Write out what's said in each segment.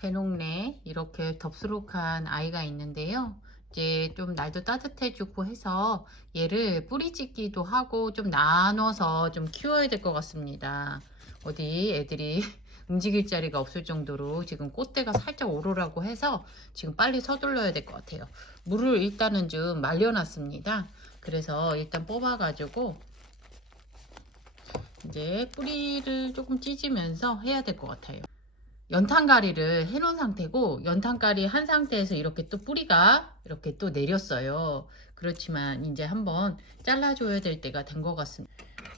배농래 이렇게 덥수룩한 아이가 있는데요. 이제 좀 날도 따뜻해지고 해서 얘를 뿌리짓기도 하고 좀 나눠서 좀 키워야 될 것 같습니다. 어디 애들이 움직일 자리가 없을 정도로 지금 꽃대가 살짝 오르라고 해서 지금 빨리 서둘러야 될 것 같아요. 물을 일단은 좀 말려놨습니다. 그래서 일단 뽑아가지고 이제 뿌리를 조금 찢으면서 해야 될 것 같아요. 연탄가리를 해놓은 상태고, 연탄가리 한 상태에서 이렇게 또 뿌리가 이렇게 또 내렸어요. 그렇지만 이제 한번 잘라줘야 될 때가 된 것 같습니다.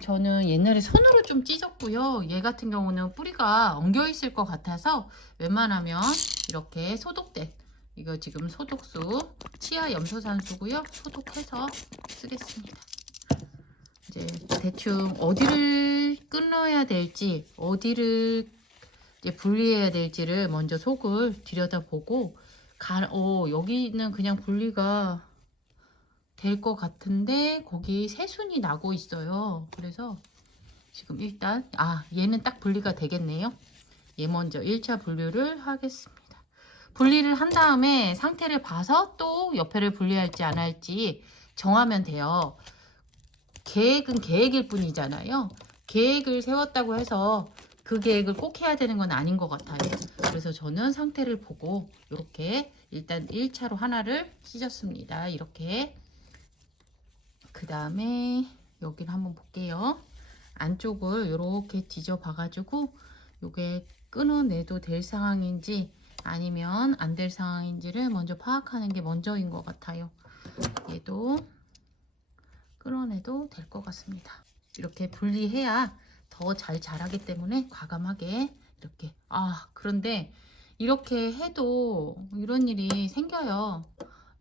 저는 옛날에 손으로 좀 찢었고요. 얘 같은 경우는 뿌리가 엉겨 있을 것 같아서 웬만하면 이렇게 소독된, 이거 지금 소독수 치아 염소산수고요. 소독해서 쓰겠습니다. 이제 대충 어디를 끊어야 될지, 어디를 이제 분리해야 될지를 먼저 속을 들여다보고, 여기는 그냥 분리가 될 것 같은데 거기 새순이 나고 있어요. 그래서 지금 일단 얘는 딱 분리가 되겠네요. 얘 먼저 1차 분류를 하겠습니다. 분리를 한 다음에 상태를 봐서 또 옆에를 분리할지 안 할지 정하면 돼요. 계획은 계획일 뿐이잖아요. 계획을 세웠다고 해서 그 계획을 꼭 해야 되는 건 아닌 것 같아요. 그래서 저는 상태를 보고 이렇게 일단 1차로 하나를 찢었습니다. 이렇게. 그 다음에 여기를 한번 볼게요. 안쪽을 이렇게 뒤져 봐가지고 이게 끊어내도 될 상황인지 아니면 안 될 상황인지를 먼저 파악하는 게 먼저인 것 같아요. 얘도 끊어내도 될 것 같습니다. 이렇게 분리해야 더 잘 자라기 때문에 과감하게 이렇게. 그런데 이렇게 해도 이런 일이 생겨요.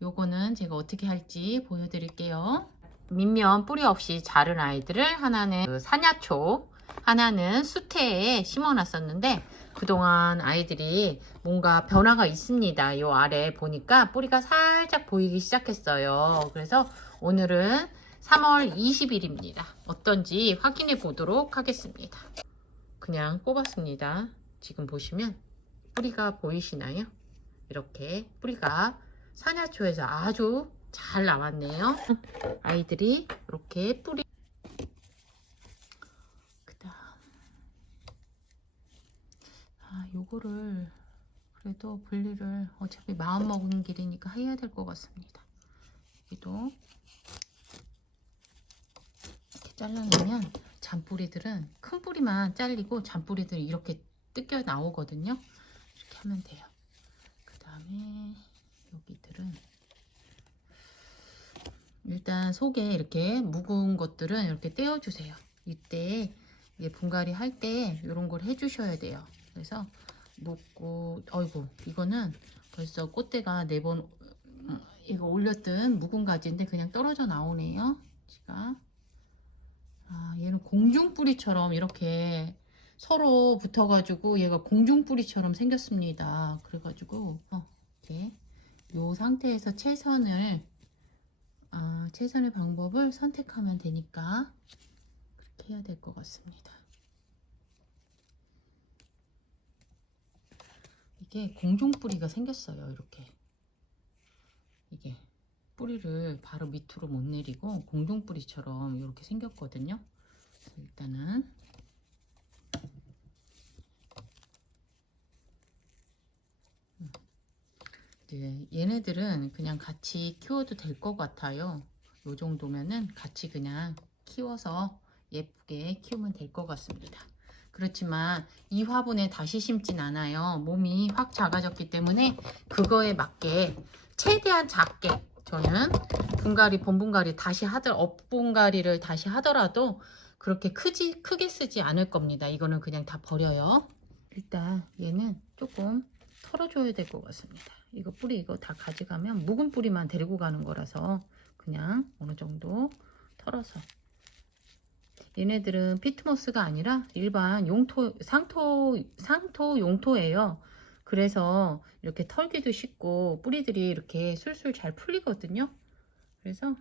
요거는 제가 어떻게 할지 보여드릴게요. 밑면 뿌리 없이 자른 아이들을 하나는 그 사냐초, 하나는 수태에 심어 놨었는데 그동안 아이들이 뭔가 변화가 있습니다. 요 아래 보니까 뿌리가 살짝 보이기 시작했어요. 그래서 오늘은 3월 20일입니다. 어떤지 확인해 보도록 하겠습니다. 그냥 뽑았습니다. 지금 보시면 뿌리가 보이시나요? 이렇게 뿌리가 사냐초에서 아주 잘 나왔네요. 아이들이 이렇게 뿌리. 그다음 요거를 그래도 분리를 어차피 마음 먹은 길이니까 해야 될 것 같습니다. 여기도 이렇게 잘라내면 잔뿌리들은 큰 뿌리만 잘리고 잔뿌리들이 이렇게 뜯겨 나오거든요. 이렇게 하면 돼요. 그 다음에 여기들은 일단 속에 이렇게 묵은 것들은 이렇게 떼어주세요. 이때 분갈이 할 때 이런 걸 해주셔야 돼요. 그래서 묵고, 이거는 벌써 꽃대가 4번 이거 올렸던 묵은 가지인데 그냥 떨어져 나오네요. 제가 얘는 공중뿌리처럼 이렇게 서로 붙어가지고 얘가 공중뿌리처럼 생겼습니다. 그래가지고 이렇게 요 상태에서 최선의 방법을 선택하면 되니까 그렇게 해야 될 것 같습니다. 이게 공중뿌리가 생겼어요. 이렇게 이게 뿌리를 바로 밑으로 못 내리고 공중뿌리처럼 이렇게 생겼거든요. 일단은 이제 얘네들은 그냥 같이 키워도 될 것 같아요. 요 정도면은 같이 그냥 키워서 예쁘게 키우면 될 것 같습니다. 그렇지만 이 화분에 다시 심진 않아요. 몸이 확 작아졌기 때문에 그거에 맞게 최대한 작게 저는 본분갈이 다시 업분갈이를 다시 하더라도 그렇게 크게 쓰지 않을 겁니다. 이거는 그냥 다 버려요. 일단 얘는 조금 털어줘야 될 것 같습니다. 이거 뿌리 이거 다 가져가면 묵은 뿌리만 데리고 가는 거라서 그냥 어느 정도 털어서. 얘네들은 피트모스가 아니라 일반 상토 용토예요. 그래서 이렇게 털기도 쉽고 뿌리들이 이렇게 술술 잘 풀리거든요. 그래서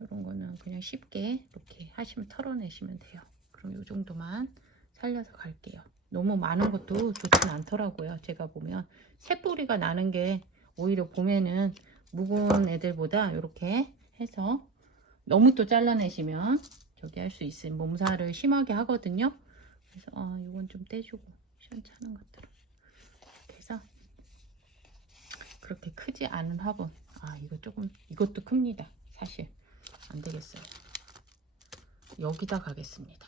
이런 거는 그냥 쉽게 이렇게 하시면 털어내시면 돼요. 그럼 이 정도만 살려서 갈게요. 너무 많은 것도 좋진 않더라고요. 제가 보면 새뿌리가 나는 게 오히려 봄에는 묵은 애들보다 이렇게 해서 너무 또 잘라내시면 저기 할 수 있어요. 몸살을 심하게 하거든요. 그래서 이건 좀 떼주고 시원찮은 것들은 이렇게 해서 그렇게 크지 않은 화분. 이거 조금, 이것도 큽니다. 사실 안 되겠어요. 여기다 가겠습니다.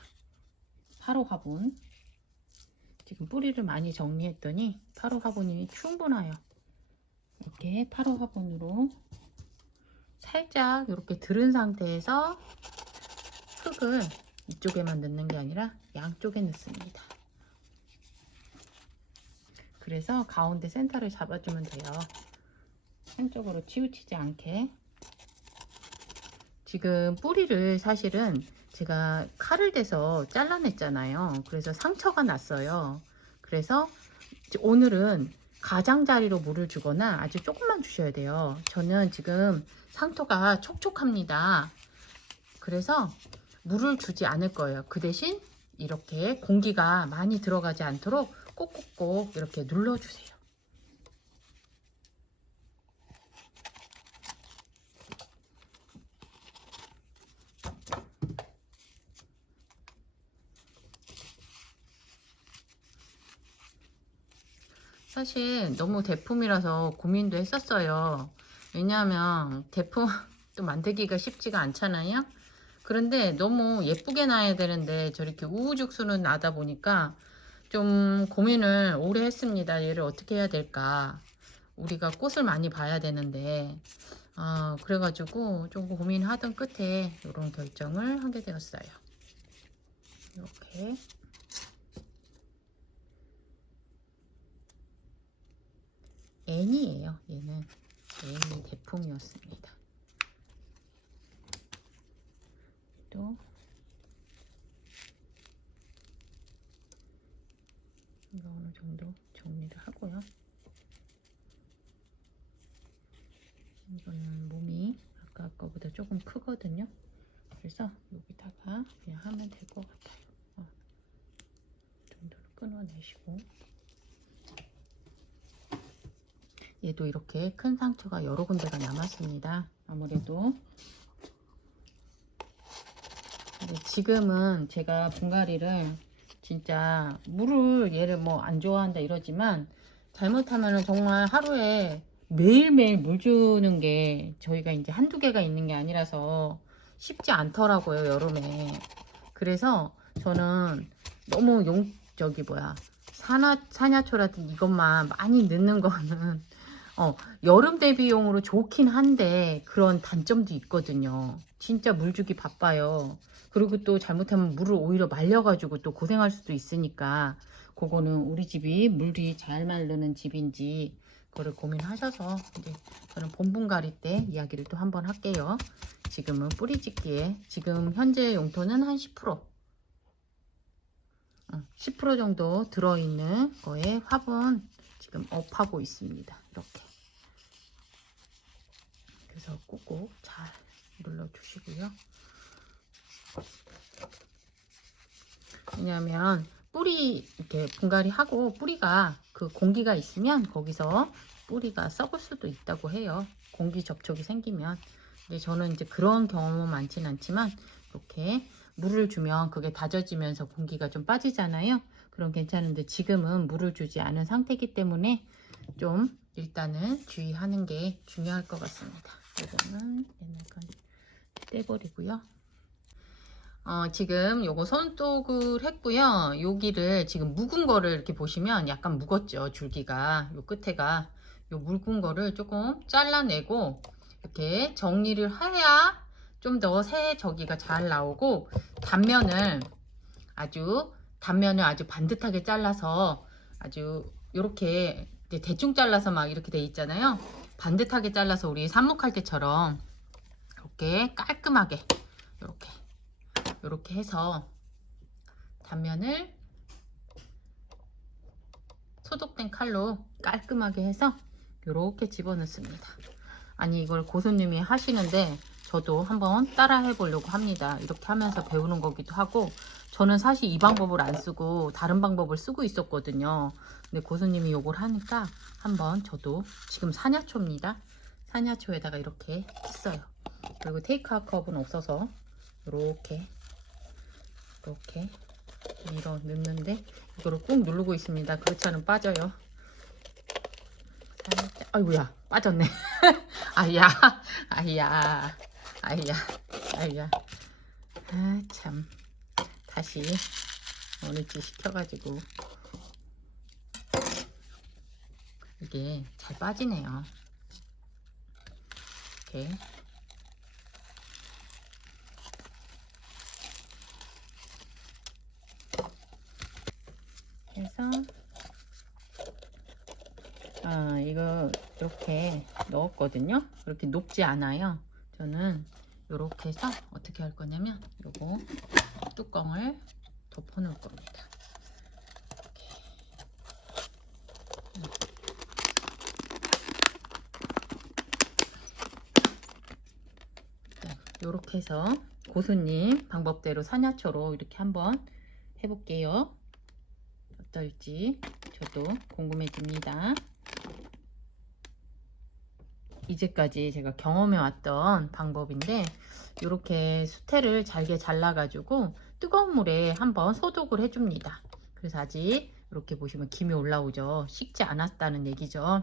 8호 화분. 지금 뿌리를 많이 정리했더니 8호 화분이 충분해요. 이렇게 8호 화분으로 살짝 이렇게 들은 상태에서 흙을 이쪽에만 넣는 게 아니라 양쪽에 넣습니다. 그래서 가운데 센터를 잡아주면 돼요. 한쪽으로 치우치지 않게. 지금 뿌리를 사실은 제가 칼을 대서 잘라냈잖아요. 그래서 상처가 났어요. 그래서 오늘은 가장자리로 물을 주거나 아주 조금만 주셔야 돼요. 저는 지금 상토가 촉촉합니다. 그래서 물을 주지 않을 거예요. 그 대신 이렇게 공기가 많이 들어가지 않도록 꼭꼭꼭 이렇게 눌러주세요. 사실 너무 대품이라서 고민도 했었어요. 왜냐하면 대품도 만들기가 쉽지가 않잖아요. 그런데 너무 예쁘게 나야 되는데 저렇게 우후죽순은 나다 보니까 좀 고민을 오래 했습니다. 얘를 어떻게 해야 될까. 우리가 꽃을 많이 봐야 되는데 그래가지고 좀 고민하던 끝에 이런 결정을 하게 되었어요. 이렇게 N이에요. 얘는 N이 대품이었습니다. 또 이거 어느 정도 정리를 하고요. 이거는 몸이 아까 거보다 조금 크거든요. 그래서 여기다가 그냥 하면 될 것 같아요. 이 정도로 끊어내시고, 얘도 이렇게 큰 상처가 여러 군데가 남았습니다. 아무래도 지금은 제가 분갈이를 진짜 물을 얘를 뭐 안 좋아한다 이러지만 잘못하면 정말 하루에 매일매일 물 주는 게 저희가 이제 한두 개가 있는 게 아니라서 쉽지 않더라고요, 여름에. 그래서 저는 너무 사냐초라든지 이것만 많이 넣는 거는 여름 대비용으로 좋긴 한데 그런 단점도 있거든요. 진짜 물 주기 바빠요. 그리고 또 잘못하면 물을 오히려 말려가지고 또 고생할 수도 있으니까 그거는 우리 집이 물이 잘 마르는 집인지 그거를 고민하셔서 이제 저는 봄분갈이 때 이야기를 또 한번 할게요. 지금은 뿌리짓기에 지금 현재 용토는 한 10% 정도 들어있는 거에 화분 지금 업하고 있습니다. 이렇게. 그래서 꾹꾹 잘 눌러주시고요. 왜냐하면 뿌리 이렇게 분갈이 하고 뿌리가 그 공기가 있으면 거기서 뿌리가 썩을 수도 있다고 해요. 공기 접촉이 생기면. 근데 저는 이제 그런 경험은 많진 않지만 이렇게 물을 주면 그게 다져지면서 공기가 좀 빠지잖아요. 그럼 괜찮은데 지금은 물을 주지 않은 상태이기 때문에 좀 일단은 주의하는 게 중요할 것 같습니다. 이거는 옛날 건 떼버리고요. 지금 요거 손독을 했고요. 여기를 지금 묵은 거를 이렇게 보시면 약간 묵었죠. 줄기가 요 끝에가 요 묽은 거를 조금 잘라내고 이렇게 정리를 해야 좀 더 새 저기가 잘 나오고 단면을 아주 반듯하게 잘라서 아주 요렇게 대충 잘라서 막 이렇게 돼 있잖아요. 반듯하게 잘라서 우리 삽목할 때처럼 이렇게 깔끔하게 이렇게 해서 단면을 소독된 칼로 깔끔하게 해서 이렇게 집어넣습니다. 아니 이걸 고수님이 하시는데 저도 한번 따라 해보려고 합니다. 이렇게 하면서 배우는 거기도 하고 저는 사실 이 방법을 안 쓰고 다른 방법을 쓰고 있었거든요. 근데 고수님이 요걸 하니까 한번 저도 지금 사냐초입니다. 사냐초에다가 이렇게 했어요. 그리고 테이크아웃 컵은 없어서 이렇게 밀어 넣는데 이거를 꾹 누르고 있습니다. 그렇지 않으면 빠져요. 살짝, 아이고야 빠졌네. 아야. 아 참. 다시 어느 집 시켜가지고 이게 잘 빠지네요. 이렇게 해서 이거 이렇게 넣었거든요. 이렇게 높지 않아요. 저는 이렇게 해서 어떻게 할 거냐면 요거 뚜껑을 덮어 놓을 겁니다. 이렇게 해서 고수님 방법대로 사냐초로 이렇게 한번 해볼게요. 어떨지 저도 궁금해집니다. 이제까지 제가 경험해 왔던 방법인데 이렇게 수태를 잘게 잘라 가지고 뜨거운 물에 한번 소독을 해줍니다. 그래서 아직 이렇게 보시면 김이 올라오죠. 식지 않았다는 얘기죠.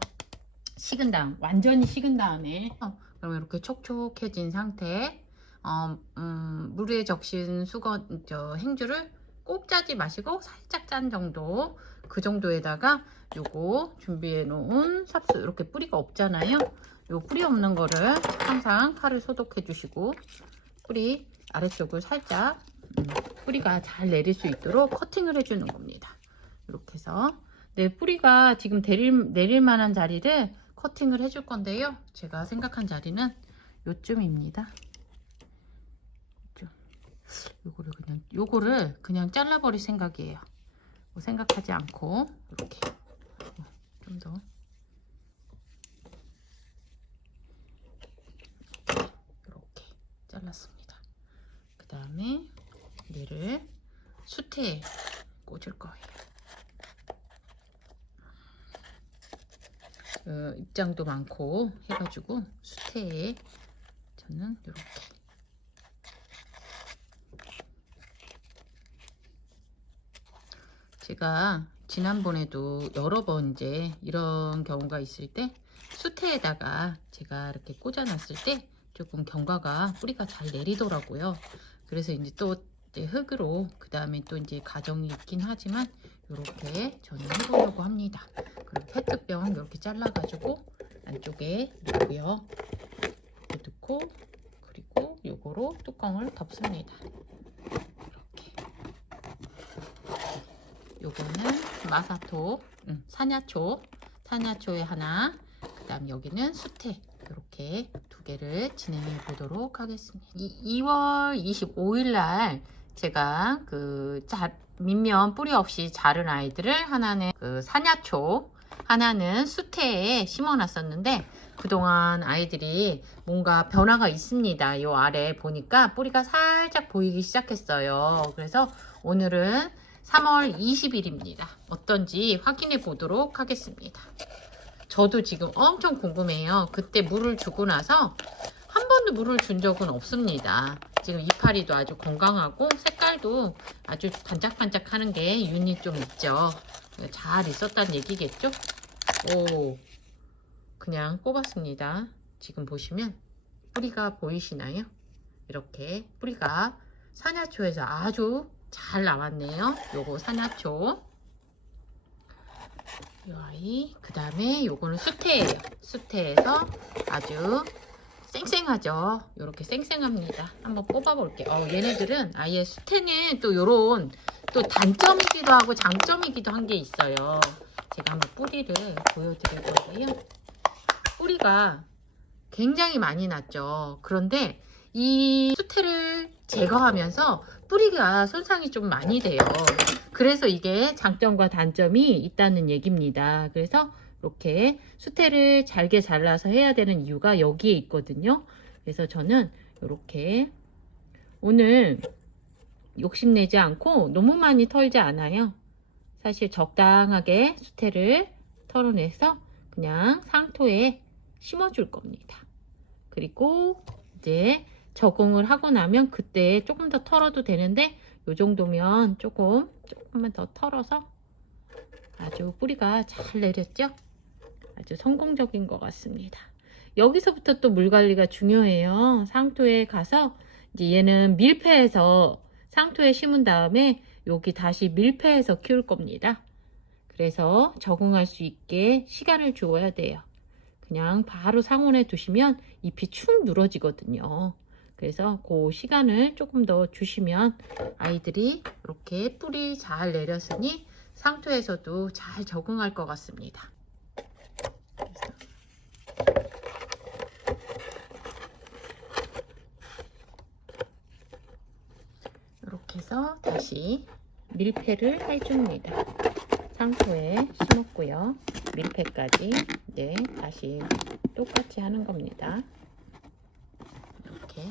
완전히 식은 다음에 그러면 이렇게 촉촉해진 상태 물에 적신 행주를 꼭 짜지 마시고 살짝 짠 정도, 그 정도에다가 요거 준비해 놓은 삽수, 이렇게 뿌리가 없잖아요. 요 뿌리 없는 거를 항상 칼을 소독해 주시고 뿌리 아래쪽을 살짝 뿌리가 잘 내릴 수 있도록 커팅을 해 주는 겁니다. 이렇게 해서 뿌리가 지금 내릴 만한 자리를 커팅을 해 줄 건데요. 제가 생각한 자리는 요쯤입니다. 요거를 그냥 잘라버릴 생각이에요. 뭐 생각하지 않고 이렇게 좀 더 이렇게 잘랐습니다. 그 다음에 얘를 수태에 꽂을 거예요. 입장도 많고 해가지고 수태에 저는 이렇게 제가 지난번에도 여러 번 이제 이런 경우가 있을 때 수태에다가 제가 이렇게 꽂아 놨을 때 조금 경과가 뿌리가 잘 내리더라고요. 그래서 이제 또 이제 흙으로 그 다음에 또 이제 과정이 있긴 하지만 이렇게 저는 해보려고 합니다. 그리고 페트병 이렇게 잘라 가지고 안쪽에 넣고요. 이렇게 넣고 그리고 요거로 뚜껑을 덮습니다. 요거는 마사토, 사냐초에 하나, 그 다음 여기는 수태, 이렇게 두 개를 진행해 보도록 하겠습니다. 2월 25일 날 제가 밑면 뿌리 없이 자른 아이들을 하나는 사냐초, 하나는 수태에 심어 놨었는데 그동안 아이들이 뭔가 변화가 있습니다. 이 아래 보니까 뿌리가 살짝 보이기 시작했어요. 그래서 오늘은 3월 20일입니다. 어떤지 확인해 보도록 하겠습니다. 저도 지금 엄청 궁금해요. 그때 물을 주고 나서 한 번도 물을 준 적은 없습니다. 지금 이파리도 아주 건강하고 색깔도 아주 반짝반짝하는 게 윤이 좀 있죠. 잘 있었다는 얘기겠죠? 그냥 뽑았습니다. 지금 보시면 뿌리가 보이시나요? 이렇게 뿌리가 사냐초에서 아주 잘 나왔네요. 요거 사냐초. 이 아이. 그 다음에 요거는 수태예요. 수태에서 아주 쌩쌩하죠. 요렇게 쌩쌩합니다. 한번 뽑아 볼게요. 얘네들은 아예 수태는 또 요런 또 단점이기도 하고 장점이기도 한 게 있어요. 제가 한번 뿌리를 보여드릴 거고요. 뿌리가 굉장히 많이 났죠. 그런데 이 수태를 제거하면서 뿌리가 손상이 좀 많이 돼요. 그래서 이게 장점과 단점이 있다는 얘기입니다. 그래서 이렇게 수태를 잘게 잘라서 해야 되는 이유가 여기에 있거든요. 그래서 저는 이렇게 오늘 욕심내지 않고 너무 많이 털지 않아요. 사실 적당하게 수태를 털어내서 그냥 상토에 심어줄 겁니다. 그리고 이제 적응을 하고 나면 그때 조금 더 털어도 되는데 이 정도면 조금만 더 털어서 아주 뿌리가 잘 내렸죠? 아주 성공적인 것 같습니다. 여기서부터 또 물 관리가 중요해요. 상토에 가서 이제 얘는 밀폐해서 상토에 심은 다음에 여기 다시 밀폐해서 키울 겁니다. 그래서 적응할 수 있게 시간을 주어야 돼요. 그냥 바로 상온에 두시면 잎이 축 늘어지거든요. 그래서 그 시간을 조금 더 주시면 아이들이 이렇게 뿌리 잘 내렸으니 상토에서도 잘 적응할 것 같습니다. 이렇게 해서 다시 밀폐를 해줍니다. 상토에 심었고요. 밀폐까지 이제 다시 똑같이 하는 겁니다. 이렇게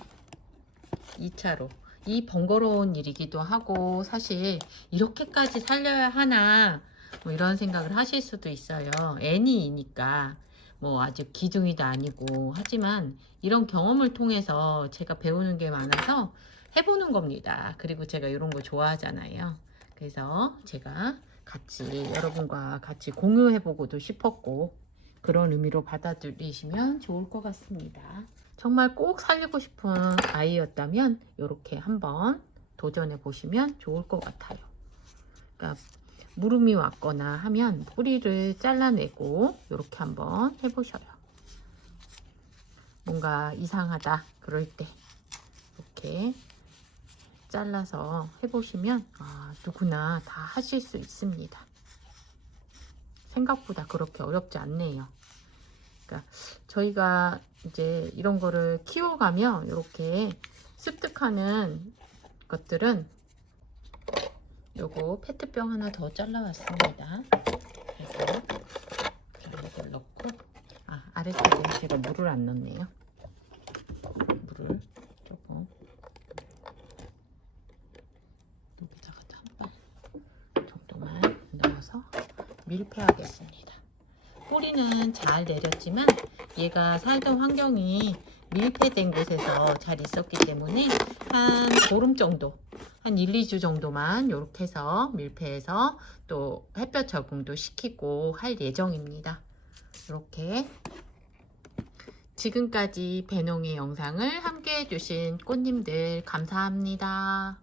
2차로. 이 번거로운 일이기도 하고 사실 이렇게까지 살려야 하나 뭐 이런 생각을 하실 수도 있어요. 애니이니까 뭐 아직 기둥이도 아니고 하지만 이런 경험을 통해서 제가 배우는 게 많아서 해보는 겁니다. 그리고 제가 이런 거 좋아하잖아요. 그래서 제가 같이 여러분과 같이 공유해보고도 싶었고 그런 의미로 받아들이시면 좋을 것 같습니다. 정말 꼭 살리고 싶은 아이였다면 이렇게 한번 도전해 보시면 좋을 것 같아요. 그러니까 무름이 왔거나 하면 뿌리를 잘라내고 이렇게 한번 해보셔요. 뭔가 이상하다 그럴 때 이렇게 잘라서 해보시면 누구나 다 하실 수 있습니다. 생각보다 그렇게 어렵지 않네요. 그러니까 저희가 이제 이런 거를 키워가면 이렇게 습득하는 것들은 요거 페트병 하나 더 잘라왔습니다. 그래서 이걸 넣고 아래쪽에 제가 물을 안 넣네요. 물을 조금 여기다가 한 발 정도만 넣어서 밀폐하겠습니다. 뿌리는 잘 내렸지만 얘가 살던 환경이 밀폐된 곳에서 잘 있었기 때문에 한 보름 정도 한 1, 2주 정도만 이렇게 해서 밀폐해서 또 햇볕 적응도 시키고 할 예정입니다. 이렇게 지금까지 배농의 영상을 함께 해주신 꽃님들 감사합니다.